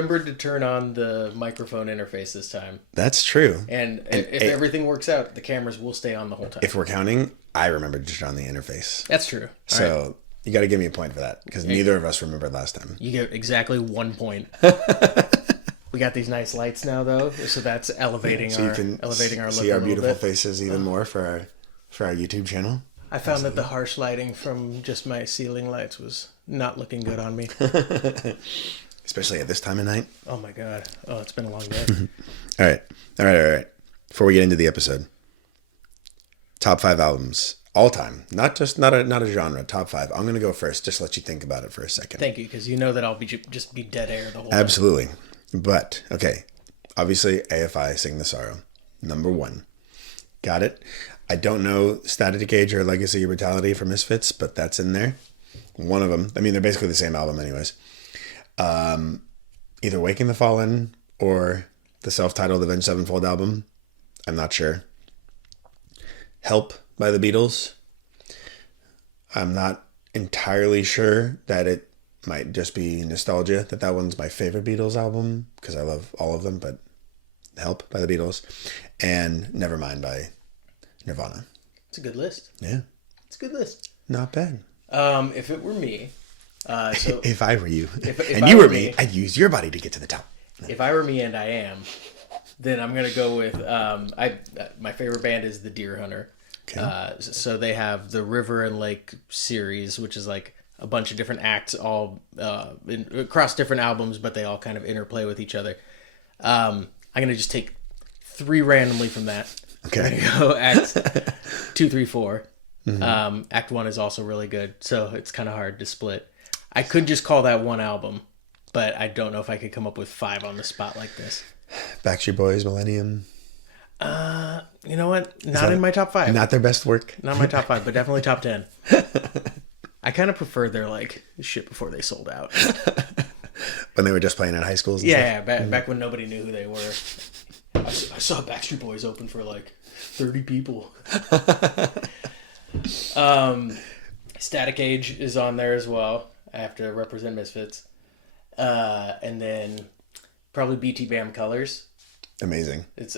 remembered to turn on the microphone interface this time. That's true. And if everything works out, the cameras will stay on the whole time. If we're counting, I remembered to turn on the interface. That's true. So you got to give me a point for that because neither of us remembered last time. You get exactly 1 point. We got these nice lights now, though, so that's elevating our look. See our beautiful faces even more for our YouTube channel. I found that the harsh lighting from just my ceiling lights was not looking good on me. Especially at this time of night. Oh my god! Oh, it's been a long day. All right. Before we get into the episode, top 5 albums all time, not a genre. Top 5. I'm gonna go first. Just let you think about it for a second. Thank you, because you know that I'll just be dead air the whole time. Absolutely. But, okay, obviously AFI, Sing the Sorrow, number 1. Got it? I don't know Static Age or Legacy of Brutality for Misfits, but that's in there. One of them. I mean, they're basically the same album anyways. Either Waking the Fallen or the self-titled Avenged Sevenfold album. I'm not sure. Help by the Beatles. I'm not entirely sure that it might just be nostalgia that one's my favorite Beatles album because I love all of them, but Help by the Beatles and Nevermind by Nirvana. It's a good list. Yeah. It's a good list. Not bad. If it were me, so if I were you, if and you were me, I'd use your body to get to the top. If I were me, and I am, then I'm gonna go with my favorite band is the Deer Hunter. Okay. So they have the River and Lake series, which is like a bunch of different acts all across different albums, but they all kind of interplay with each other. I'm gonna just take 3 randomly from that. Okay. Go Acts 2, 3, 4. Mm-hmm. Act 1 is also really good, so it's kind of hard to split. I could just call that one album, but I don't know if I could come up with 5 on the spot like this. Backstreet Boys, Millennium. You know what? Not in my top 5. Not their best work. Not my top 5, but definitely top 10. I kind of prefer their like shit before they sold out. When they were just playing at high schools. Yeah, back when nobody knew who they were. I saw Backstreet Boys open for like 30 people. Static Age is on there as well. I have to represent Misfits. And then probably BT Bam Colors. Amazing. It's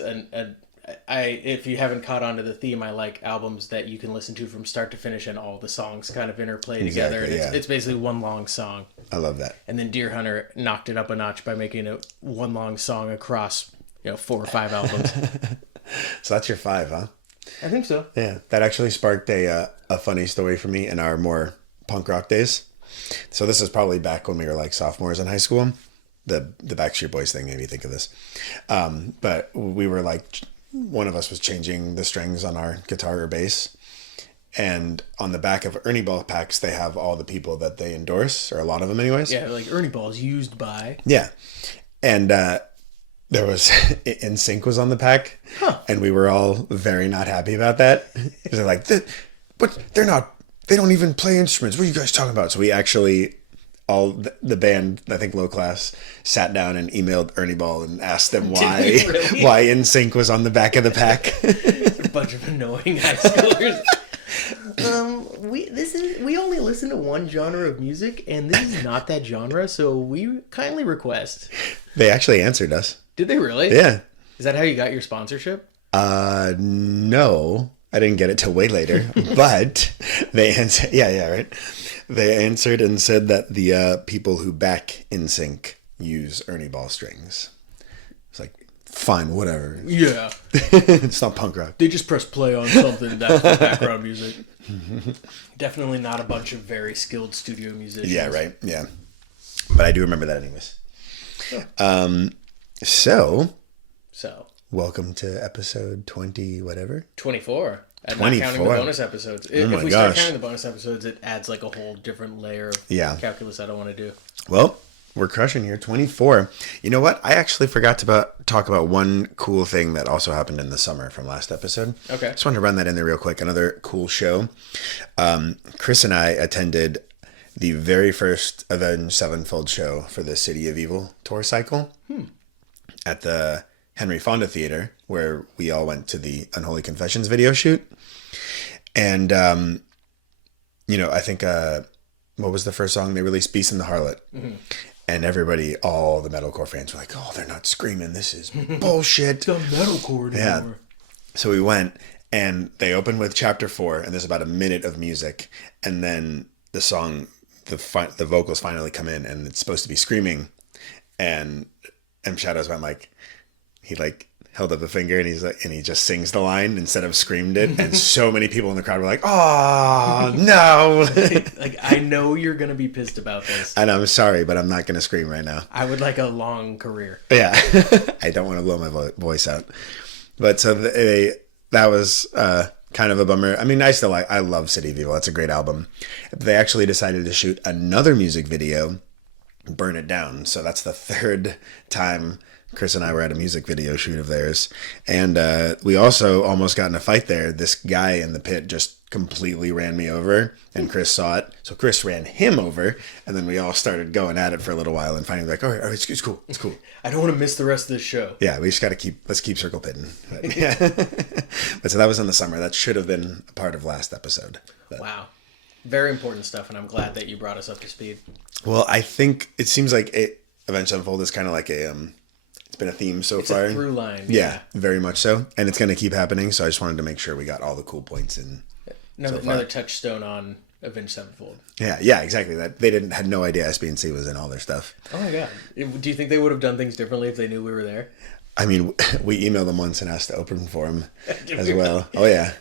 if you haven't caught on to the theme, I like albums that you can listen to from start to finish and all the songs kind of interplay together. And it's basically one long song. I love that. And then Deer Hunter knocked it up a notch by making it one long song across 4 or 5 albums. So that's your 5, huh? I think so. Yeah, that actually sparked a funny story for me in our more punk rock days. So this is probably back when we were like sophomores in high school. The Backstreet Boys thing made me think of this. But we were like, one of us was changing the strings on our guitar or bass. And on the back of Ernie Ball packs, they have all the people that they endorse, or a lot of them anyways. Yeah, like Ernie Ball's used by. Yeah. And there was NSYNC was on the pack. Huh. And we were all very not happy about that. They're like, but they don't even play instruments. What are you guys talking about? So we actually, all the band, I think Low Class, sat down and emailed Ernie Ball and asked them why NSYNC was on the back of the pack. A bunch of annoying high schoolers. We only listen to one genre of music, and this is not that genre, so we kindly request. They actually answered us. Did they really? Yeah. Is that how you got your sponsorship? No. I didn't get it till way later, but they answered. Yeah, right. They answered and said that the people who back NSYNC use Ernie Ball strings. It's like, fine, whatever. Yeah. It's not punk rock. They just press play on something that's the background music. Definitely not a bunch of very skilled studio musicians. Yeah, right. Yeah. But I do remember that anyways. Oh. So. Welcome to episode 20 whatever. 24. 24. Not counting the bonus episodes. If we start counting the bonus episodes, it adds like a whole different layer of calculus I don't want to do. Well, we're crushing here. 24. You know what? I actually forgot to talk about one cool thing that also happened in the summer from last episode. Okay. Just wanted to run that in there real quick. Another cool show. Chris and I attended the very first Avenged Sevenfold show for the City of Evil tour cycle at the Henry Fonda Theater, where we all went to the Unholy Confessions video shoot. And, I think, what was the first song they released? Beast and the Harlot. Mm-hmm. And everybody, all the metalcore fans were like, "Oh, they're not screaming. This is bullshit." The metalcore anymore. Yeah. So we went, and they opened with Chapter 4, and there's about a minute of music, and then the song, the vocals finally come in, and it's supposed to be screaming, and M Shadows went like, he like held up a finger, and he's like, and he just sings the line instead of screamed it, and so many people in the crowd were like, "Oh no!" Like, I know you're gonna be pissed about this. And I'm sorry, but I'm not gonna scream right now. I would like a long career. Yeah, I don't want to blow my voice out. But so that was kind of a bummer. I mean, I love City of Evil. That's a great album. They actually decided to shoot another music video, Burn It Down. So that's the third time Chris and I were at a music video shoot of theirs. And we also almost got in a fight there. This guy in the pit just completely ran me over, and Chris saw it. So Chris ran him over, and then we all started going at it for a little while, and finally like, all right, it's cool. I don't want to miss the rest of this show. Yeah, we just got to let's keep circle pitting. But, yeah. But so that was in the summer. That should have been a part of last episode. But. Wow. Very important stuff, and I'm glad that you brought us up to speed. Well, I think it seems like Avenged Sevenfold is kind of like it's been a theme so far. It's a through line. Yeah, very much so. And it's going to keep happening, so I just wanted to make sure we got all the cool points in. Another touchstone on Avenged Sevenfold. Yeah, exactly. That they had no idea SB&C was in all their stuff. Oh my god! Do you think they would have done things differently if they knew we were there? I mean, we emailed them once and asked to open for them as well. Oh yeah,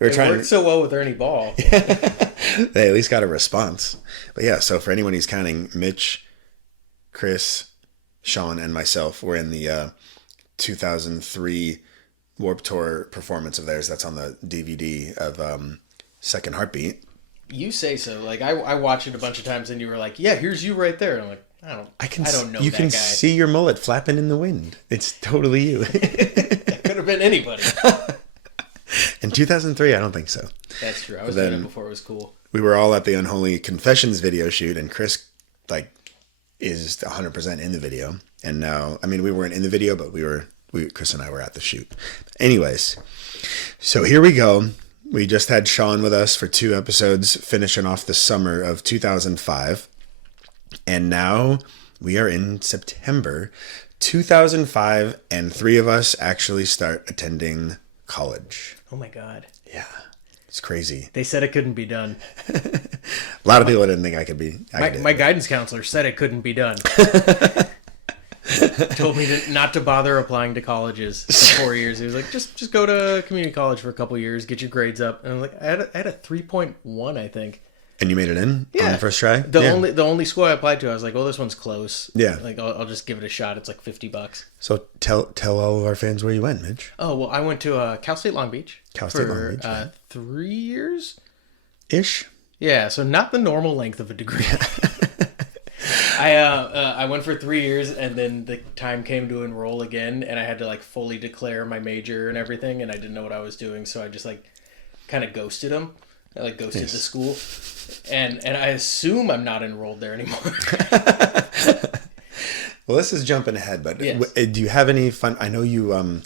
It worked so well with Ernie Ball. They at least got a response. But yeah, so for anyone who's counting, Mitch, Chris, Sean, and myself were in the 2003 Warped Tour performance of theirs. That's on the DVD of Second Heartbeat. You say so. Like I watched it a bunch of times, and you were like, "Yeah, here's you right there." And I'm like, I don't know. You can see your mullet flapping in the wind. It's totally you. That could have been anybody. In 2003, I don't think so. That's true. I was doing it before it was cool. We were all at the Unholy Confessions video shoot, and Chris is 100% in the video. And now, I mean, we weren't in the video, but Chris and I were at the shoot. Anyways, so here we go. We just had Sean with us for 2 episodes, finishing off the summer of 2005. And now we are in September 2005, and 3 of us actually start attending college. Oh my God. Yeah. It's crazy. They said it couldn't be done. A lot of people didn't think I could be. My guidance counselor said it couldn't be done. Told me not to bother applying to colleges for 4 years. He was like, just go to community college for a couple years, get your grades up. And I'm like, I had a 3.1, I think. And you made it in on the first try? The only school I applied to, I was like, oh, this one's close. Yeah. Like, I'll just give it a shot. It's like $50. So tell all of our fans where you went, Mitch. Oh, well, I went to Cal State Long Beach. For 3 years? Ish? Yeah, so not the normal length of a degree. I went for 3 years, and then the time came to enroll again, and I had to fully declare my major and everything, and I didn't know what I was doing, so I just kind of ghosted them. I ghosted the school, and I assume I'm not enrolled there anymore. Well, this is jumping ahead, but yes. Do you have any fun? I know you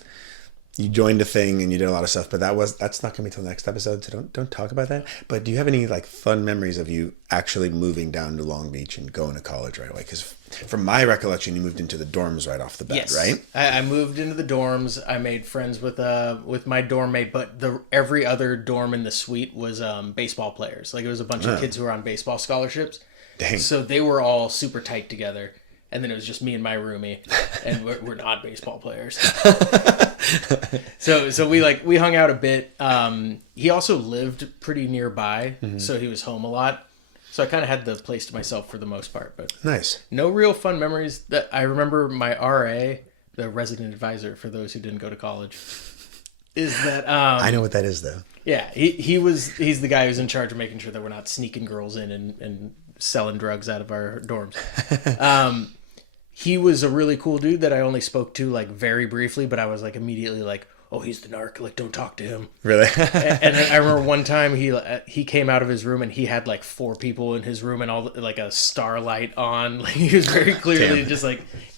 you joined a thing and you did a lot of stuff, but that's not gonna be till the next episode, so don't talk about that. But do you have any fun memories of you actually moving down to Long Beach and going to college right away? Because from my recollection, you moved into the dorms right off the bat, yes. Right? I moved into the dorms. I made friends with my dorm mate, but every other dorm in the suite was baseball players. It was a bunch of kids who were on baseball scholarships. Dang. So they were all super tight together. And then it was just me and my roomie, and we're not baseball players. So we hung out a bit. He also lived pretty nearby, so he was home a lot. So I kind of had the place to myself for the most part. But nice. No real fun memories. That I remember my RA, the resident advisor for those who didn't go to college, is that I know what that is though. Yeah, he's the guy who's in charge of making sure that we're not sneaking girls in and selling drugs out of our dorms. He was a really cool dude that I only spoke to very briefly, but I was immediately oh, he's the narc, don't talk to him. Really? and I remember one time he came out of his room and he had 4 people in his room and all a starlight on. He was very clearly just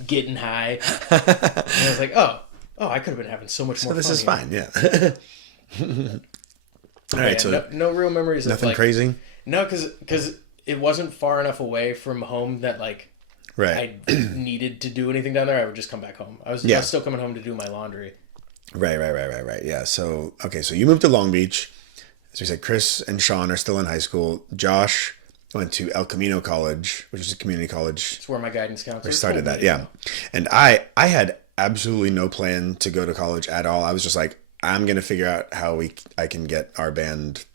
getting high. And I was like, oh, I could have been having so much more fun. So this is fine, yeah. All right, so no real memories. Nothing crazy? No, because it wasn't far enough away from home that Right. I needed to do anything down there, I would just come back home. I was still coming home to do my laundry. Right. Yeah. So, okay. So you moved to Long Beach. As we said, Chris and Sean are still in high school. Josh went to El Camino College, which is a community college. It's where my guidance counselor started that. Yeah. And I had absolutely no plan to go to college at all. I was just like, I'm going to figure out how I can get our band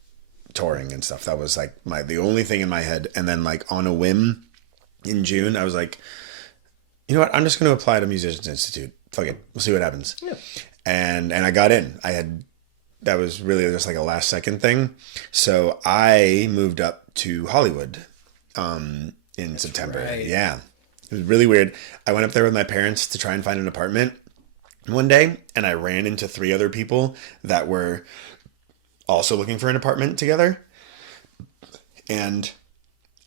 touring and stuff. That was like the only thing in my head. And then like on a whim in June, I was like, you know what? I'm just going to apply to Musicians Institute. Fuck it. We'll see what happens. Yeah. And I got in. That was really just like a last second thing. So I moved up to Hollywood in September. Right. Yeah. It was really weird. I went up there with my parents to try and find an apartment one day, and I ran into 3 other people that were also looking for an apartment together. And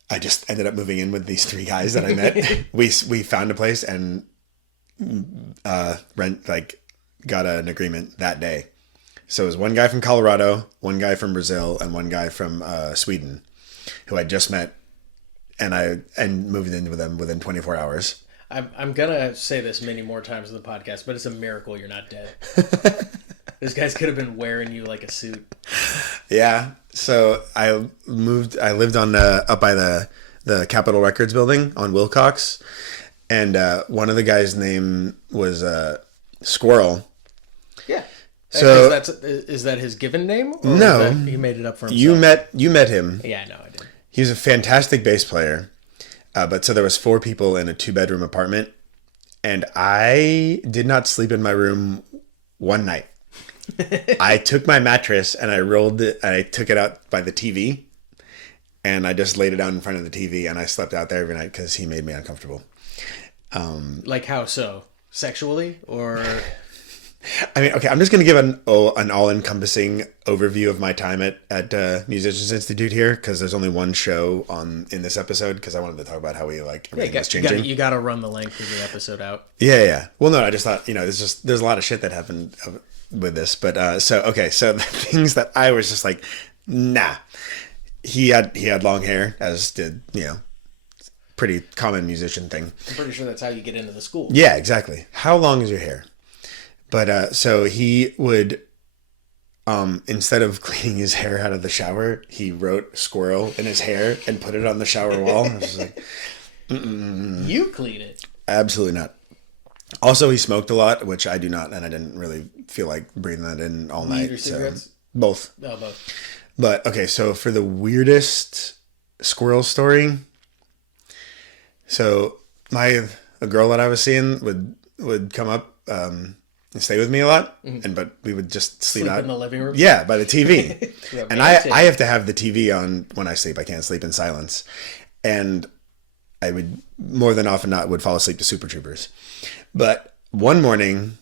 I just ended up moving in with these 3 guys that I met. we found a place and got an agreement that day. So it was one guy from Colorado, one guy from Brazil, and one guy from Sweden, who I just met, and moved in with them within 24 hours. I'm gonna say this many more times in the podcast, but it's a miracle you're not dead. Those guys could have been wearing you like a suit. Yeah. So I lived on up by the Capitol Records building on Wilcox, and one of the guys' name was Squirrel. Yeah. So is that his given name? Or no, he made it up for himself. You met him. Yeah, no, I did. He was a fantastic bass player, but so there was 4 people in a 2-bedroom apartment, and I did not sleep in my room one night. I took my mattress and I rolled it. I took it out by the TV, and I just laid it down in front of the TV, and I slept out there every night because he made me uncomfortable. Like how so? Sexually or? I mean, okay, I'm just going to give an all-encompassing overview of my time at Musicians Institute here, because there's only one show in this episode, because I wanted to talk about how we everything was changing. You got to run the length of the episode out. Yeah. Well, no, I just thought, there's a lot of shit that happened with this, but so the things that I was just like, nah. He had long hair, as did, pretty common musician thing. I'm pretty sure that's how you get into the school. Yeah, exactly. How long is your hair? But so he would, instead of cleaning his hair out of the shower, he wrote "squirrel" in his hair and put it on the shower wall. I was just like, You clean it. Absolutely not. Also, he smoked a lot, which I do not, and I didn't really feel like breathing that in all night. Or cigarettes? So, both. Oh, both. But okay, so for the weirdest squirrel story, so a girl that I was seeing would come up and stay with me a lot, but we would just sleep out in the living room. Yeah, by the TV. And I have to have the TV on when I sleep. I can't sleep in silence, and I would more than often not would fall asleep to Super Troopers. But one morning,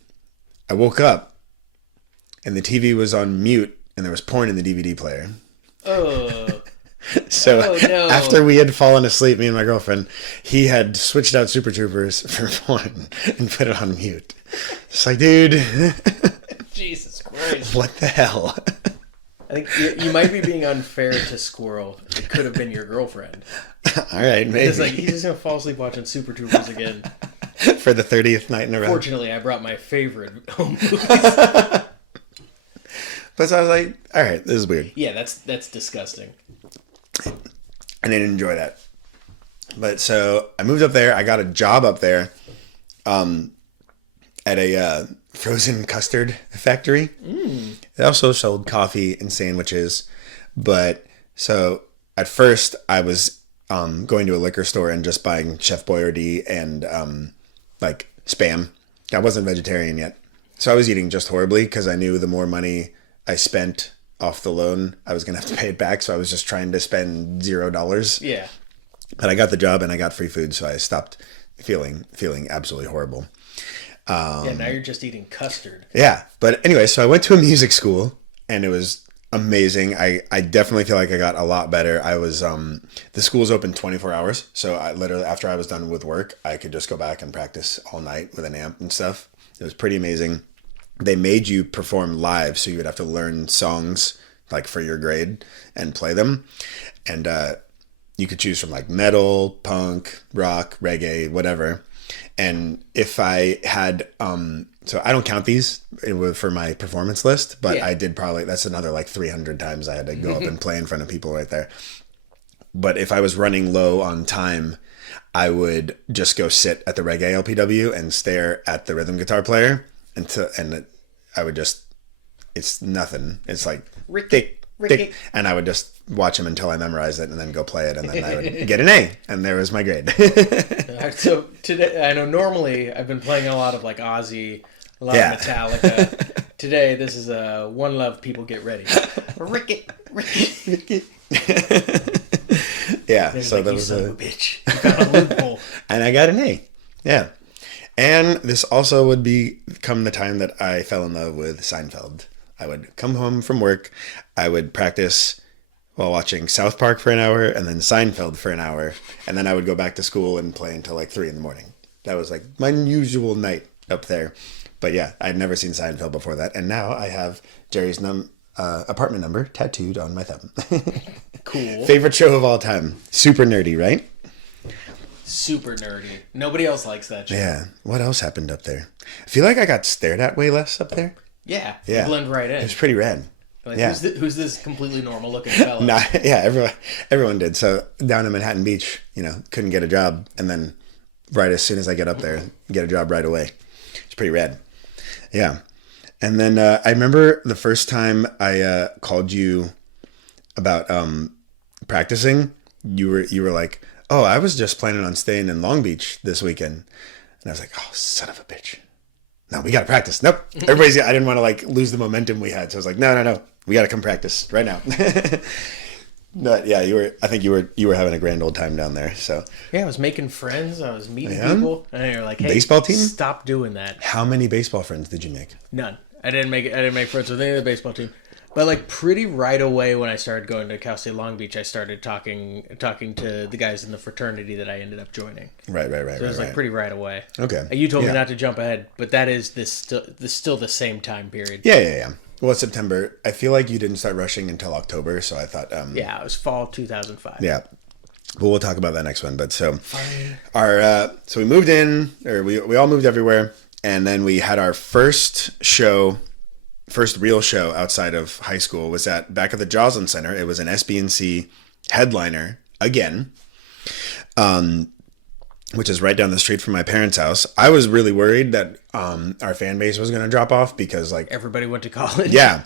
I woke up, and the TV was on mute, and there was porn in the DVD player. Oh. So no. After we had fallen asleep, me and my girlfriend, he had switched out Super Troopers for porn and put it on mute. It's like, dude. Jesus Christ. What the hell? I think you might be being unfair to Squirrel. It could have been your girlfriend. All right, maybe. It's like, he's just going to fall asleep watching Super Troopers again. For the 30th night in a row. Fortunately, I brought my favorite home movies. But so I was like, all right, this is weird. Yeah, that's disgusting. I didn't enjoy that. But so I moved up there. I got a job up there at a frozen custard factory. They also sold coffee and sandwiches. But so at first I was going to a liquor store and just buying Chef Boyardee and like Spam. I wasn't vegetarian yet. So I was eating just horribly because I knew the more money I spent off the loan, I was going to have to pay it back. So I was just trying to spend $0. Yeah. But I got the job and I got free food. So I stopped feeling absolutely horrible. Yeah, now you're just eating custard. Yeah. But anyway, so I went to a music school and it was amazing. I definitely feel like I got a lot better. I was, the school's open 24 hours. So I literally, after I was done with work, I could just go back and practice all night with an amp and stuff. It was pretty amazing. They made you perform live, so you would have to learn songs like for your grade and play them. And you could choose from like metal, punk, rock, reggae, whatever. And if I had, so I don't count these for my performance list, but I did probably, that's another like 300 times I had to go up and play in front of people right there. But if I was running low on time, I would just go sit at the reggae LPW and stare at the rhythm guitar player I would just, it's nothing. It's like, Rick. And I would just watch him until I memorized it and then go play it. And then I would get an A. And there was my grade. So today, I know normally I've been playing a lot of like Ozzy, a lot of Metallica. Today, this is a One Love, People Get Ready. Rick. Yeah. There's so like, that you was son of a bitch. You got a loophole. And I got an A. Yeah. And this also would become the time that I fell in love with Seinfeld. I would come home from work. I would practice while watching South Park for an hour and then Seinfeld for an hour. And then I would go back to school and play until like 3 a.m. That was like my usual night up there. But yeah, I'd never seen Seinfeld before that. And now I have Jerry's apartment number tattooed on my thumb. Cool. Favorite show of all time. Super nerdy, right? Super nerdy. Nobody else likes that show. Yeah. What else happened up there? I feel like I got stared at way less up there. Yeah. You blend right in. It was pretty rad. Like, who's this completely normal looking fella? Nah, yeah, everyone did. So down in Manhattan Beach, couldn't get a job. And then right as soon as I get up there, get a job right away. It's pretty rad. Yeah. And then I remember the first time I called you about practicing, you were like, oh, I was just planning on staying in Long Beach this weekend. And I was like, oh, son of a bitch. No, we got to practice. Nope. I didn't want to like lose the momentum we had. So I was like, no. We got to come practice right now. But yeah, I think you were having a grand old time down there. So yeah, I was making friends. I was meeting people. And you're like, hey, baseball team? Stop doing that. How many baseball friends did you make? None. I didn't make friends with any of the baseball team. But like pretty right away when I started going to Cal State Long Beach, I started talking to the guys in the fraternity that I ended up joining. Right. So it was like pretty right away. Okay. You told me not to jump ahead, but that is still the same time period. Yeah. Well, it's September. I feel like you didn't start rushing until October, so I thought. Yeah, it was fall 2005. Yeah. Well, we'll talk about that next one. But so Fine. So we moved in, or we all moved everywhere, and then we had our first real show outside of high school was back at the Joslin Center. It was an SBNC headliner again, which is right down the street from my parents' house. I was really worried that our fan base was going to drop off because like everybody went to college. Yeah.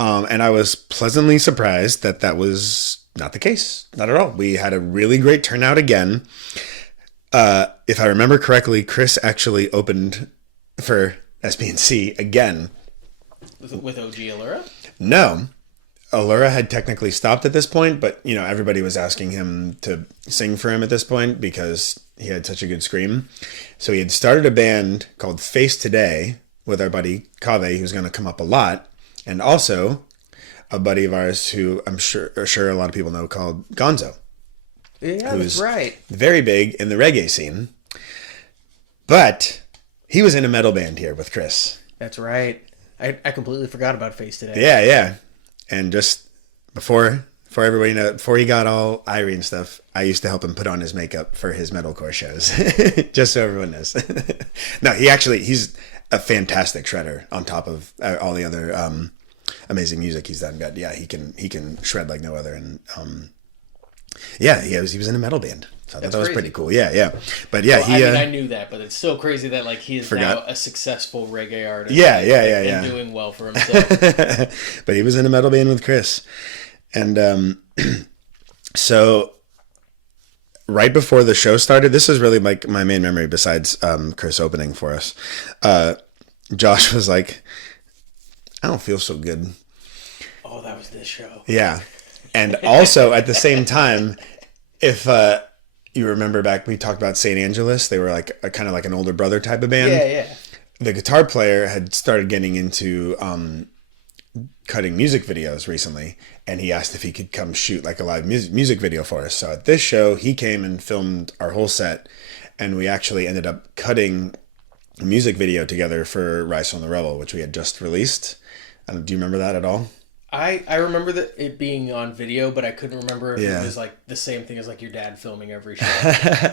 And I was pleasantly surprised that was not the case. Not at all. We had a really great turnout again. If I remember correctly, Chris actually opened for SBNC again. With OG Allura? No. Allura had technically stopped at this point, but, everybody was asking him to sing for him at this point because he had such a good scream. So he had started a band called Face Today with our buddy Kave, who's going to come up a lot, and also a buddy of ours who I'm sure a lot of people know called Gonzo. Yeah, that's right. Very big in the reggae scene. But he was in a metal band here with Chris. That's right. I completely forgot about Face Today. Yeah. And just before everybody knows, before he got all irie and stuff, I used to help him put on his makeup for his metalcore shows. Just so everyone knows. No, he's a fantastic shredder on top of all the other amazing music he's done. But yeah, he can shred like no other. And he was in a metal band. So I thought that was pretty cool. Yeah. But yeah, I knew that, but it's still crazy that like he is now a successful reggae artist. Yeah. And doing well for himself. But he was in a metal band with Chris. And so right before the show started, this is really like my main memory besides Chris opening for us. Josh was like, I don't feel so good. Oh, that was this show. Yeah. And also at the same time, if you remember back, we talked about St. Angelus. They were like kind of like an older brother type of band. Yeah. The guitar player had started getting into cutting music videos recently, and he asked if he could come shoot like a live music video for us. So at this show, he came and filmed our whole set, and we actually ended up cutting a music video together for Rise from the Rebel, which we had just released. Do you remember that at all? I remember that it being on video, but I couldn't remember if Yeah. it was like the same thing as like your dad filming every show.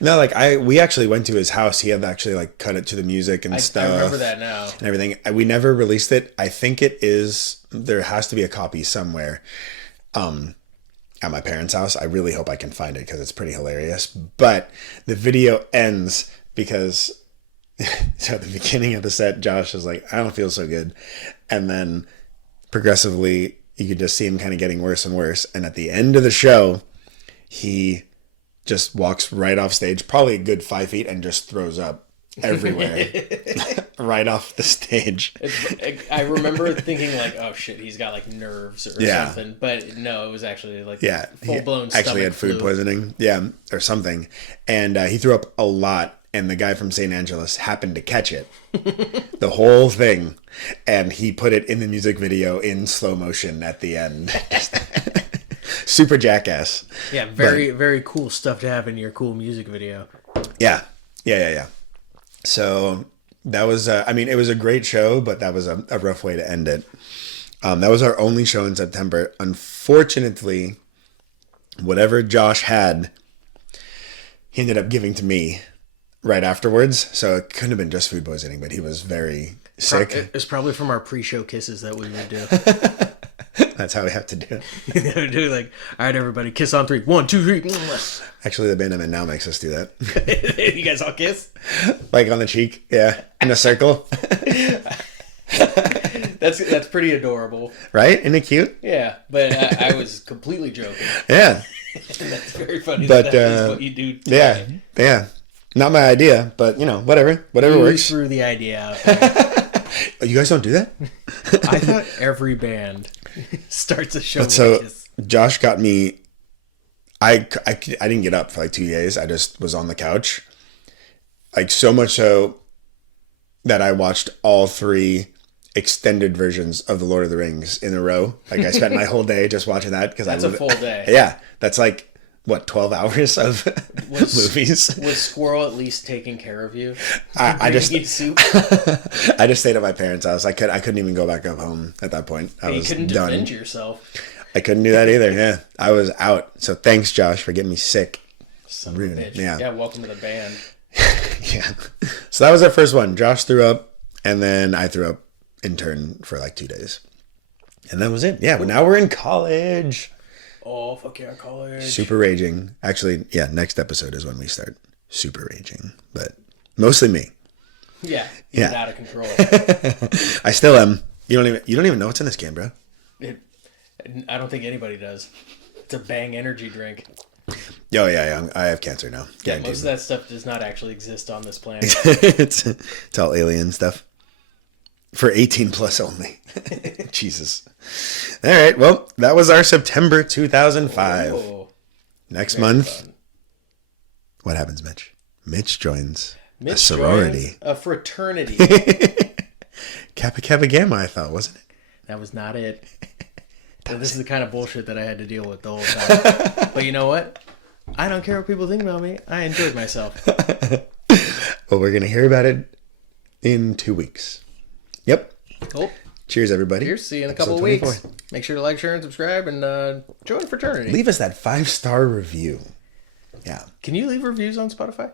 No, like we actually went to his house. He had actually like cut it to the music and stuff. I remember that now. And everything. We never released it. I think it is, there has to be a copy somewhere at my parents' house. I really hope I can find it because it's pretty hilarious. But the video ends because so at the beginning of the set, Josh is like, I don't feel so good. And then progressively, you could just see him kind of getting worse and worse. And at the end of the show, he just walks right off stage, probably a good 5 feet, and just throws up everywhere. Right off the stage. I remember thinking like, oh shit, he's got like nerves or something. But no, it was actually like full blown stomach actually had food poisoning. Yeah, or something. And he threw up a lot. And the guy from St. Angeles happened to catch it. The whole thing. And he put it in the music video in slow motion at the end. Super jackass. Yeah, very cool stuff to have in your cool music video. Yeah. So that was, it was a great show, but that was a rough way to end it. That was our only show in September. Unfortunately, whatever Josh had, he ended up giving to me right afterwards. So it couldn't have been just food poisoning, but he was very sick. It was probably from our pre-show kisses that we would do. That's how we have to do it. Do like, all right, everybody, kiss on 3. 1, 2, 3. Actually, the band I'm in now makes us do that. You guys all kiss? Like on the cheek, yeah, in a circle. That's pretty adorable. Right? Isn't it cute? Yeah, but I was completely joking. Yeah. And that's very funny but, that is what you do today. Yeah. Not my idea, but, whatever you works. Threw the idea out. Oh, you guys don't do that? I thought every band starts a show so Josh got me, I didn't get up for like 2 days. I just was on the couch. Like so much so that I watched all 3 extended versions of The Lord of the Rings in a row. Like I spent my whole day just watching that because that's a full day. Yeah, that's like what 12 hours of movies. Was Squirrel at least taking care of you? I just soup? I just stayed at my parents' house. I couldn't even go back up home at that point. I was couldn't done. defend yourself. I couldn't do that either. Yeah, I was out. So thanks, Josh, for getting me sick. Son of a bitch. Yeah, welcome to the band. Yeah. So that was our first one. Josh threw up, and then I threw up in turn for like 2 days. And that was it. Yeah, but now we're in college. Oh, fuck yeah, college. Super raging. Actually, yeah, next episode is when we start super raging. But mostly me. Yeah. Get out of control. I still am. You don't even know what's in this can, bro. I don't think anybody does. It's a Bang energy drink. Oh, yeah. I have cancer now. Yeah, most of that stuff does not actually exist on this planet. it's all alien stuff. For 18 plus only. Jesus. All right. Well, that was our September 2005. Oh, next month. Fun. What happens, Mitch? Mitch joins a sorority. Joins a fraternity. Kappa Kappa Gamma, I thought, wasn't it? That was not it. This is the kind of bullshit that I had to deal with the whole time. But you know what? I don't care what people think about me. I enjoyed myself. Well, we're going to hear about it in 2 weeks. Yep. Cool. Cheers, everybody. Cheers. See you in a couple of weeks. Make sure to like, share, and subscribe, and join fraternity. Leave us that 5-star review. Yeah. Can you leave reviews on Spotify?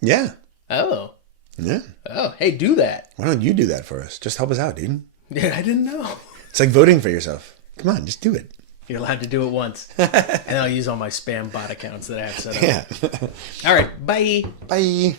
Yeah. Oh. Yeah. Oh, hey, do that. Why don't you do that for us? Just help us out, dude. Yeah, I didn't know. It's like voting for yourself. Come on, just do it. You're allowed to do it once. And I'll use all my spam bot accounts that I have set up. Yeah. All right. Bye. Bye.